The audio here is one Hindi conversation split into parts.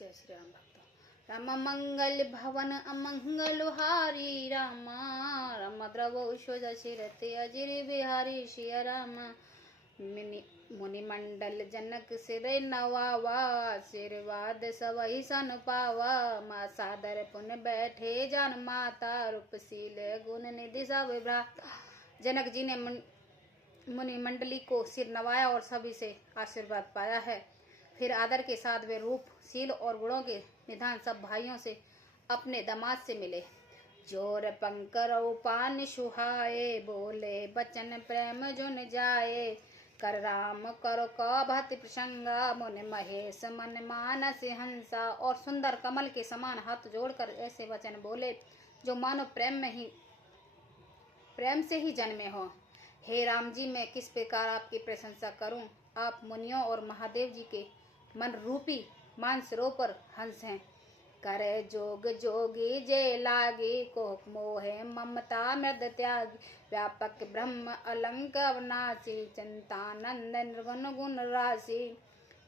जय श्री राम भक्त। राम मंगल भवन अमंगल हारी रामा, राम द्रवोषो दशरथे अजिर बिहारी श्री राम। मुनि मंडल जनक सिर नवावा, आशीर्वाद सवहि सन पावा। माँ सादर पुन बैठे जान माता, रूपशील गुण निधि सब भ्राता। जनक जी ने मुनि मंडली को सिर नवाया और सभी से आशीर्वाद पाया है। फिर आदर के साथ वे रूप, शील और गुणों के निधान सब भाइयों से अपने दामाद से मिले। जोर पंकर पान सुहाए, बोले बचन प्रेम जुन जाए। कर राम करो का भक्ति प्रसंगा, मुनि महेश मन मानस हंसा। और सुंदर कमल के समान हाथ जोड़कर ऐसे वचन बोले जो मानो प्रेम से ही जन्मे हो। हे राम जी, मैं किस प्रकार आपकी प्रशंसा करूं। आप मुनियों और महादेव जी के मन रूपी मानसरोवर हंस हैं। करे जोग जोगी जे लागी, कोक मोहे ममता मृद त्यागी। व्यापक ब्रह्म अलंक अविनाशी, चिंतानंद निर्गुण गुण राशि।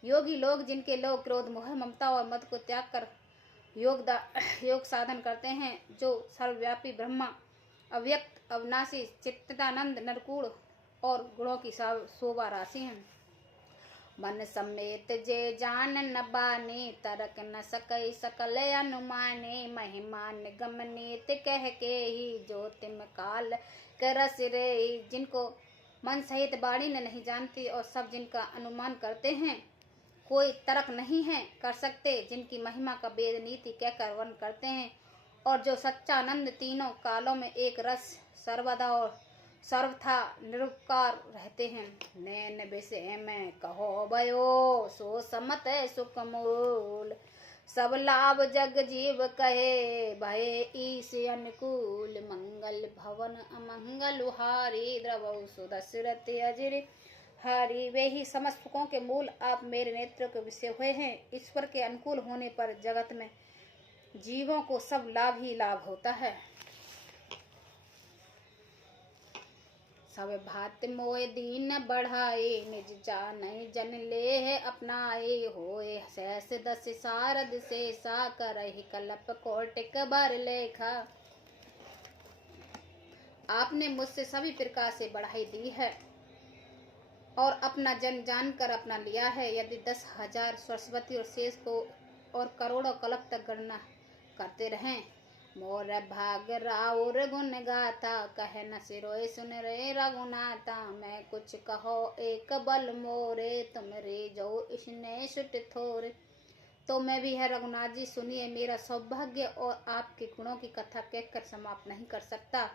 योगी लोग जिनके लोग क्रोध मोह ममता और मद को त्याग कर योग साधन करते हैं, जो सर्वव्यापी ब्रह्मा अव्यक्त अविनाशी चित्तानंद निर्गुण और गुणों की शोभा राशि हैं। मन समेत जे जान न बानी, तरक न सकई सकल अनुमानी। महिमा निगम नीत कह के ही, जो तिम काल करस रे। जिनको मन सहित बाणी ने नहीं जानती और सब जिनका अनुमान करते हैं, कोई तर्क नहीं है कर सकते। जिनकी महिमा का वेद नीति कहकर वर्णन करते हैं, और जो सच्चानंद तीनों कालों में एक रस सर्वदा और सर्वथा निरुपकार रहते हैं। नैन विषय में कहो भयो, सो समत सुख मूल। सब लाभ जग जीव कहे, भय ईश अनुकूल। मंगल भवन अमंगल हारी, द्रवौ सुदशरथ अजिर हारी। वे ही समस्त सुखों के मूल आप मेरे नेत्र के विषय हुए हैं। ईश्वर के अनुकूल होने पर जगत में जीवों को सब लाभ ही लाभ होता है। सब भात मोय दीन बढ़ाए, निज जानै जन ले है अपनाए। होए सहस दस सारद शेषा, करहि कल्प कोटिक बर लेखा। आपने मुझसे सभी प्रकार से बढ़ाई दी है और अपना जन जानकर अपना लिया है। यदि 10,000 सरस्वती और शेष को और करोड़ों कल्प तक गणना करते रहें। मोर भाग राउर गुण गाथा, कह न सिरोय सुन रे रघुनाथा। मैं कुछ कहो एक बल मोरे, तुम रे जो इसने सुट थोरे। तो मैं भी है रघुनाथ जी, सुनिए मेरा सौभाग्य और आपके गुणों की कथा कहकर समाप्त नहीं कर सकता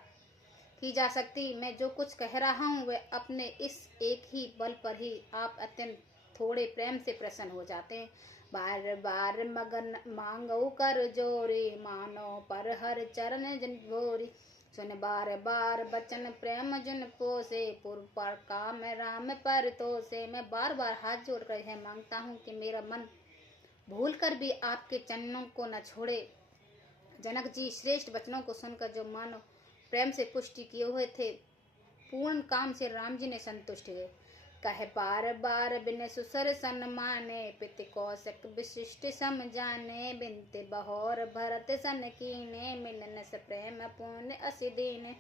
की जा सकती। मैं जो कुछ कह रहा हूँ वे अपने इस एक ही बल पर ही आप अत्यंत थोड़े प्रेम से प्रसन्न हो जाते हैं। बार बार मगन मांगो कर जोरी, मानो पर हर चरण जन भोरी। सुन बार बार बचन प्रेम जुन पोसे, पूर्व पर काम राम पर तो से। मैं बार बार हाथ जोड़कर यह मांगता हूँ कि मेरा मन भूल कर भी आपके चरणों को न छोड़े। जनक जी श्रेष्ठ वचनों को सुनकर जो मानो प्रेम से पुष्टि किए हुए थे, पूर्ण काम से राम जी ने संतुष्ट हुए। कहे बार बार बिन सुसर सन्माने, पिति कौशक विशिष्ट सम जाने। बिनते बहोर भरत सन कीने, मिलन से प्रेम पूर्ण असि दीने।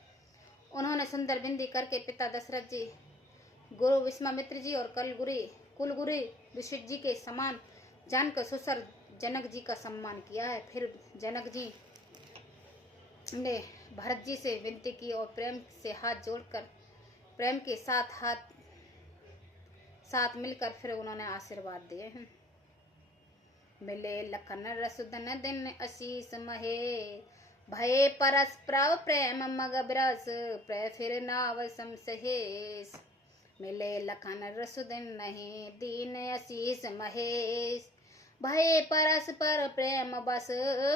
उन्होंने सुंदर बिंदी करके पिता दशरथ जी, गुरु विश्वामित्र जी और कुलगुरु वशिष्ठ जी के समान जानकर सुसर जनक जी का सम्मान किया है। फिर जनक जी ने भरत जी से विनती की और प्रेम से हाथ जोड़कर प्रेम के साथ मिलकर फिर उन्होंने आशीर्वाद दिए हैं। मिले लखन रसुदन दिन आशीष महे, भये परस्पर प्रेम मग ब्रस। प्रे फिर नाव समसहेश, मिले लखन रसुदन नहीं दीन आशीष महेश। भये परस्पर प्रेम बस,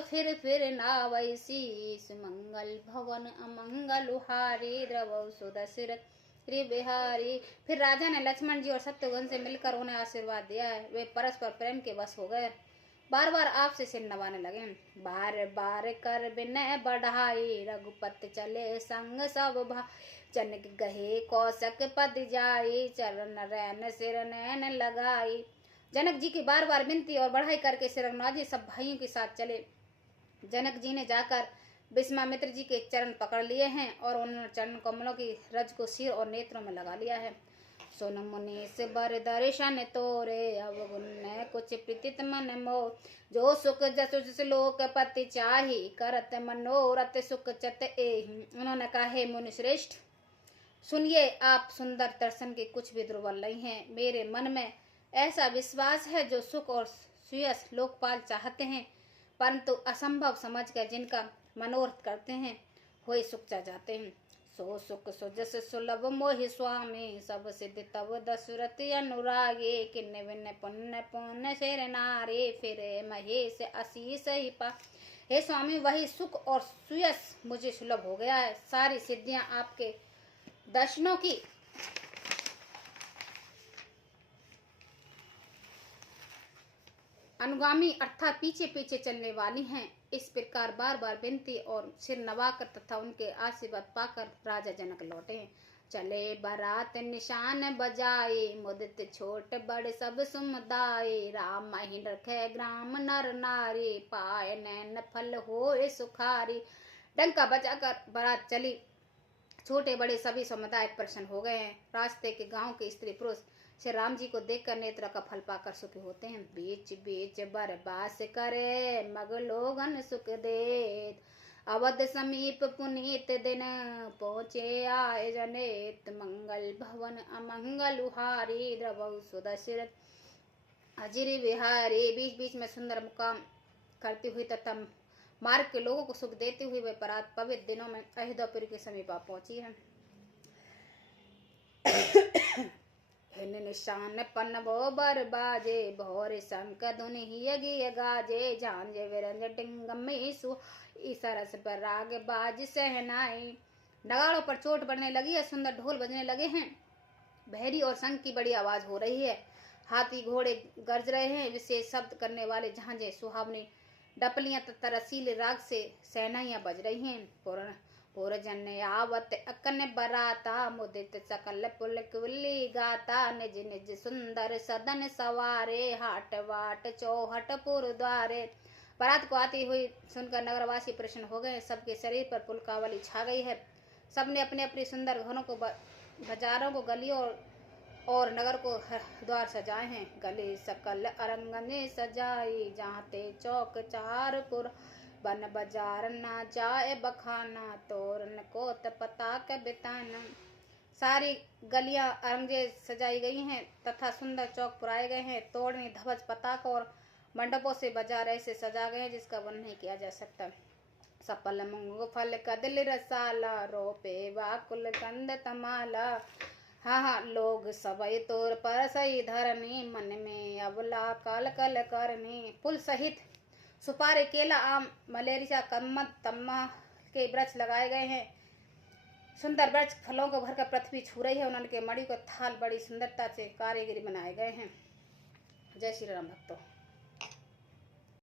फिर नाव शीस। मंगल भवन अमंगल हारी, द्रवौ सुदशरथ बिहारी। फिर राजा ने लक्ष्मण जी और शत्रुघ्न से मिलकर उन्हें आशीर्वाद दिया है। वे परस्पर प्रेम के वश हो गए, बार बार आपसे सिर नवाने लगे। बार बार कर विनय बढ़ाई, रघुपति चले संग सब भाई। जनक गहे कौशक पद जाई, चरण रैन सिर नैन लगाई। जनक जी की बार बार विनती और बढ़ाई करके श्री रघुनाथ जी सब भाइयों के साथ चले। जनक जी ने जाकर विश्वामित्र जी के चरण पकड़ लिए हैं और उन्होंने चरण कमलों की रज को सिर और नेत्रों में लगा लिया है। सुन मुनीस बर दर्शन तोरे अवगुण कुछ प्रीतित मन मोह, जो सुख जसुस लोक पति चाही करत मनोरथ सुख चत एहि। उन्होंने कहा, हे मुनि श्रेष्ठ, सुनिए, आप सुंदर दर्शन के कुछ भी दुर्बल नहीं हैं। मेरे मन में ऐसा विश्वास है, जो सुख और सुयस लोकपाल चाहते हैं परंतु असंभव समझकर जिनका मनोरथ करते हैं वही सुख चा जाते हैं। सो सुख सुजस सुलभ मोहि स्वामी, सब सिद्धि तब दशरथ अनुरागे। किन्ने विन्न पुण्य पुण्य शेर नारे, फिरे महेश आशीष ही पा। हे स्वामी, वही सुख और सुयस मुझे सुलभ हो गया है। सारी सिद्धियां आपके दर्शनों की अनुगामी अर्थात पीछे पीछे चलने वाली हैं। इस प्रकार बार बार विनती और सिर नवाकर तथा उनके आशीर्वाद पाकर राजा जनक लौटे। चले बारात निशान बजाए, मुदित छोट बड़ सब सुमदाए। राम महिन रखे ग्राम नर नारी, पाए नैन फल होए सुखारी। डंका बजाकर बारात चली। छोटे बड़े सभी समुदाय प्रसन्न हो गए हैं। रास्ते के गांव के स्त्री पुरुष श्री राम जी को देखकर नेत्र का फल पाकर सुखी होते हैं। बीच बीच बरबास करे, मग लोगन सुख देत। अवध समीप पुनीत दिन, पहुँचे आए जनेत। मंगल भवन अमंगल उहारी, द्रवौ सुदशरथ अजिर विहारी। बीच बीच में सुंदर मुकाम करती हुई तथा मार्ग के लोगों को सुख देती हुई वे परात पवित्र दिनों में अयोध्यापुरी के समीप आ पहुंची है। हिन निशान पन्नवो बर बाजे, भोर शंख धुनि हिय गाजे। झांझे विरंज डिंगमी सु, सरस पर राग बाज सहनाई। नगाड़ों पर चोट पड़ने लगी है, सुंदर ढोल बजने लगे हैं, भैरी और शंख की बड़ी आवाज हो रही है। हाथी घोड़े गरज रहे हैं, विशेष शब्द करने वाले झांझे, सुहावनी डपलियां तथा रसीले राग से सहनाइयां बज रही हैं। पुरजन आवत अकन बराता, मुदित सकल पुल कुल्ली गाता। निज निज सुंदर सदन सवारे, हाट वाट चौहट पुर द्वारे। बारात को आती हुई सुनकर नगरवासी प्रसन्न हो गए। सबके शरीर पर पुलकावली छा गई है। सबने अपने अपने सुंदर घरों को, बाजारों को, गलियों और नगर को द्वार सजाए हैं। गली सकल अरंगने सजाई, जहाँ ते चौक चारपुर। बन बाजार ना जाए बखाना, तोरन कोत पताक बिताना। सारी गलियां अरंगे सजाई गई हैं तथा सुंदर चौक पुराए गए हैं। तोड़नी ध्वज पताक और मंडपों से बाजार ऐसे सजा गए हैं जिसका वर्णन नहीं किया जा सकता। सफल मूंगफल कदल रसाला, रोपे वाकुल कंद तमाला। हाँ, लोग सबई तोर पर सही धरनी, मन में अबला कल कल करनी। फूल सहित सुपारी, केला, आम, मलेरिया, कम्मत, तम्मा के वृक्ष लगाए गए हैं। सुंदर वृक्ष फलों को भरकर पृथ्वी छू रही है। उनके मणि को थाल बड़ी सुंदरता से कारीगरी बनाए गए हैं। जय श्री राम भक्तों।